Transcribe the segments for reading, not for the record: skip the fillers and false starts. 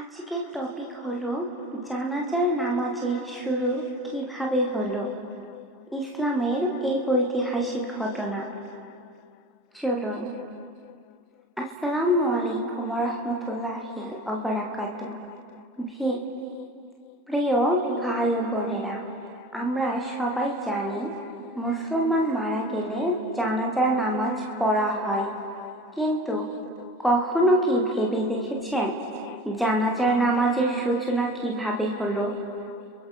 আজকের টপিক হলো জানাজার নামাজের শুরু কিভাবে হলো, ইসলামের এই ঐতিহাসিক ঘটনা। চলুন। আসসালামু আলাইকুম রহমতুল্লাহি ওয়াবারাকাতুহু। প্রিয় ভাই ও বোনেরা, আমরা সবাই জানি মুসলমান মারা গেলে জানাজার নামাজ পড়া হয়, কিন্তু কখনো কি ভেবে দেখেছেন জানাজার নামাজের সূচনা কিভাবে হলো?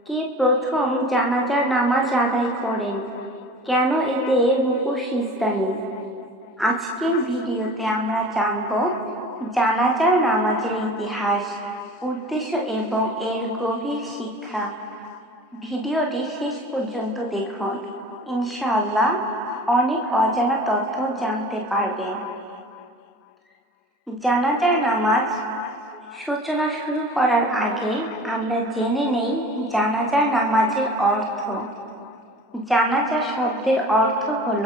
কে প্রথম জানাজার নামাজ আদায় করেন? কেন এতে রুকু সিজদা নেই? আজকের ভিডিওতে আমরা জানব জানাজার নামাজের ইতিহাস, উদ্দেশ্য এবং এর গভীর শিক্ষা। ভিডিওটি শেষ পর্যন্ত দেখুন, ইনশাআল্লাহ অনেক অজানা তথ্য জানতে পারবেন। জানাজার নামাজ সূচনা শুরু করার আগে আমরা জেনে নেই জানাজার নামাজের অর্থ। জানাজা শব্দের অর্থ হল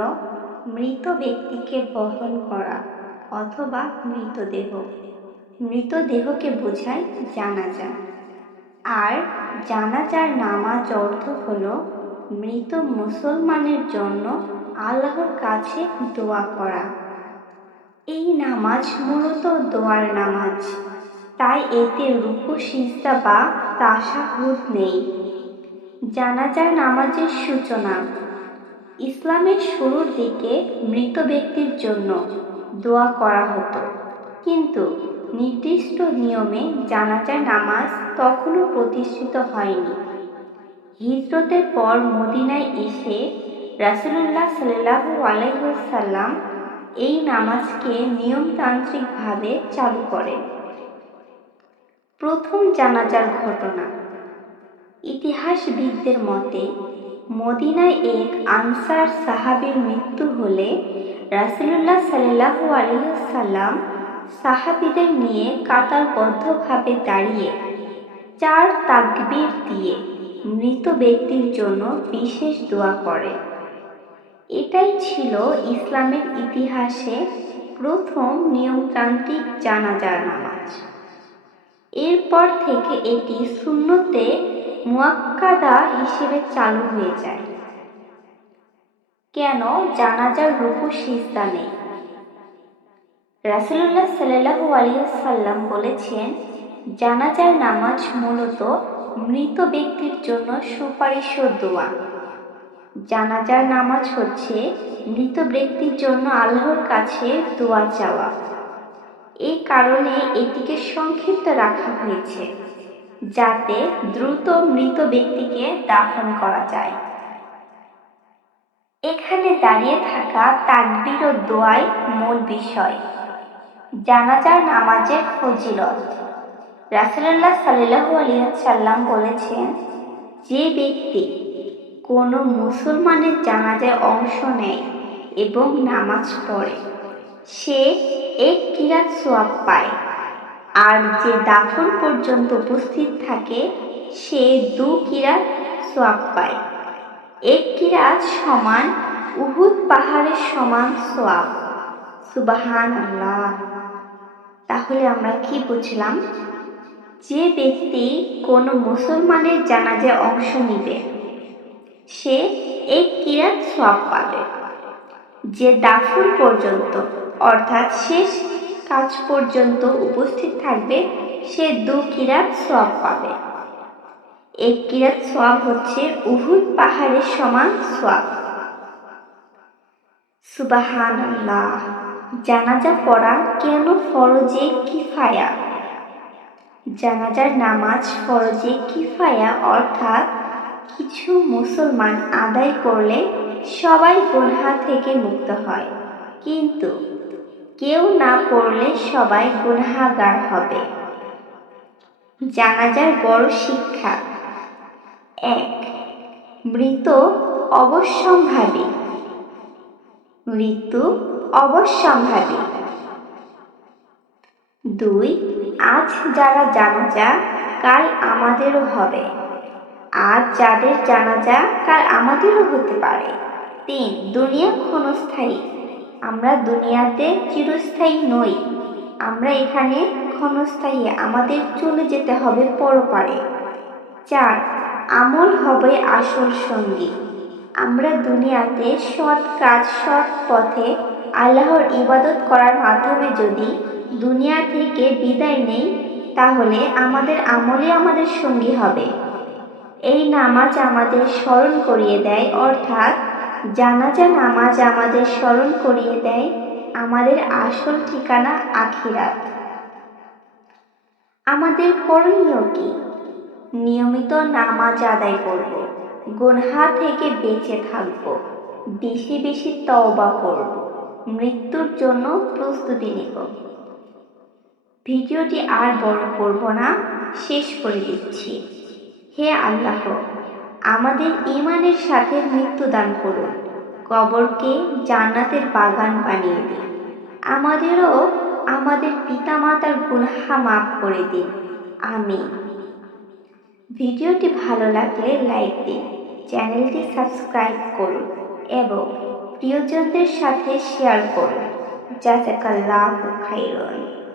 মৃত ব্যক্তিকে বহন করা অথবা মৃতদেহ। মৃতদেহকে বোঝায় জানাজা। আর জানাজার নামাজ অর্থ হল মৃত মুসলমানের জন্য আল্লাহর কাছে দোয়া করা। এই নামাজ মূলত দোয়ার নামাজ, তাই এতে রুকু সিজদা বা তাশাহুদ নেই। জানাজার নামাজের সূচনা। ইসলামের শুরুর দিকে মৃত ব্যক্তির জন্য দোয়া করা হতো, কিন্তু নির্দিষ্ট নিয়মে জানাজার নামাজ তখনও প্রতিষ্ঠিত হয়নি। হিজরতের পর মদিনায় এসে রাসূলুল্লাহ সাল্লাল্লাহু আলাইহি ওয়াসাল্লাম এই নামাজকে নিয়মতান্ত্রিকভাবে চালু করেন। প্রথম জানাজার ঘটনা। ইতিহাসবিদদের মতে মদিনায় এক আনসার সাহাবীর মৃত্যু হলে রাসূলুল্লাহ সাল্লাল্লাহু আলাইহি ওয়াসাল্লাম সাহাবীদের নিয়ে কাতারবদ্ধভাবে দাঁড়িয়ে 4 তাকবীর দিয়ে মৃত ব্যক্তির জন্য বিশেষ দোয়া করেন। এটাই ছিল ইসলামের ইতিহাসে প্রথম নিয়মতান্ত্রিক জানাজার নামাজ। এরপর থেকে এটি সুন্নতে মুআক্কাদা হিসেবে চালু হয়ে যায়। কেন জানাজার রুকু সিজদা নেই? রাসূলুল্লাহ সাল্লাল্লাহু আলাইহি ওয়াসাল্লাম বলেছেন, জানাজার নামাজ মূলত মৃত ব্যক্তির জন্য সুপারিশ ও দোয়া। জানাজার নামাজ হচ্ছে মৃত ব্যক্তির জন্য আল্লাহর কাছে দোয়া চাওয়া। এই কারণে এটিকে সংক্ষিপ্ত রাখা হয়েছে, যাতে দ্রুত মৃত ব্যক্তিকে দাফন করা যায়। এখানে দাঁড়িয়ে থাকা তাকবীর ও দোয়াই মূল বিষয়। জানাজার নামাজের ফজিলত। রাসূলুল্লাহ সাল্লাল্লাহু আলাইহি ওয়াসাল্লাম বলেছেন, যে ব্যক্তি কোনো মুসলমানের জানাজায় অংশ নেয় এবং নামাজ পড়ে সে 1 কিরাত সওয়াব পায়, আর যে দাফন পর্যন্ত উপস্থিত থাকে সে 2 কিরাত সওয়াব পায়। 1 কিরাত সমান উহুদ পাহাড়ের সমান সওয়াব। সুবহানাল্লাহ। তাহলে আমরা কি বুঝলাম? যে ব্যক্তি কোনো মুসলমানের জানাজায় অংশ নিবে সে 1 কিরাত সওয়াব পাবে। যে দাফন পর্যন্ত অর্থাৎ শেষ কাজ পর্যন্ত উপস্থিত থাকবে সে 2 কিরাত সওয়াব পাবে। 1 কিরাত সওয়াব হচ্ছে উহুদ পাহাড়ের সমান সওয়াব। সুবহানাল্লাহ। জানাজা পড়া কেন ফরজে কিফায়া? জানাজার নামাজ ফরজে কিফায়া, অর্থাৎ কিছু মুসলমান আদায় করলে সবাই গুনাহ থেকে মুক্ত হয়, কিন্তু কেউ না পড়লে সবাই গুনাহগার হবে। জানাজার বড় শিক্ষা। 1. মৃত অবশ্যম্ভাবী। মৃত্যু অবশ্যম্ভাবী। 2. আজ যারা জানাজা কাল আমাদেরও হবে। আজ যাদের জানাজা কাল আমাদেরও হতে পারে। 3. দুনিয়া ক্ষণস্থায়ী, আমরা দুনিয়াতে চিরস্থায়ী নই। আমরা এখানে ক্ষণস্থায়ী, আমাদের চলে যেতে হবে পরপারে। 4. আমল হবে আসল সঙ্গী। আমরা দুনিয়াতে সৎ কাজ, সৎ পথে আল্লাহর ইবাদত করার মাধ্যমে যদি দুনিয়া থেকে বিদায় নেই, তাহলে আমাদের আমলই আমাদের সঙ্গী হবে। এই নামাজ আমাদের স্মরণ করিয়ে দেয়, অর্থাৎ জানাজা নামাজ আমাদের স্মরণ করিয়ে দেয় আমাদের আসল ঠিকানা আখিরাত। আমাদের করণীয় কি? নিয়মিত নামাজ আদায় করব, গুনহা থেকে বেঁচে থাকব, বেশি বেশি তওবা করব, মৃত্যুর জন্য প্রস্তুতি নিব। ভিডিওটি আর বড় করব না, শেষ করে দিচ্ছি। হে আল্লাহ, আমাদের ঈমানের সাথে মৃত্যু দান করুন, কবরকে জান্নাতের বাগান বানিয়ে দিন। আমাদেরও আমাদের পিতামাতার গুনাহ মাফ করে দিন, আমিন। ভিডিওটি ভালো লাগলে লাইক দিন, চ্যানেলটি সাবস্ক্রাইব করুন এবং প্রিয়জনদের সাথে শেয়ার করুন। জাযাকাল্লাহু খাইরান।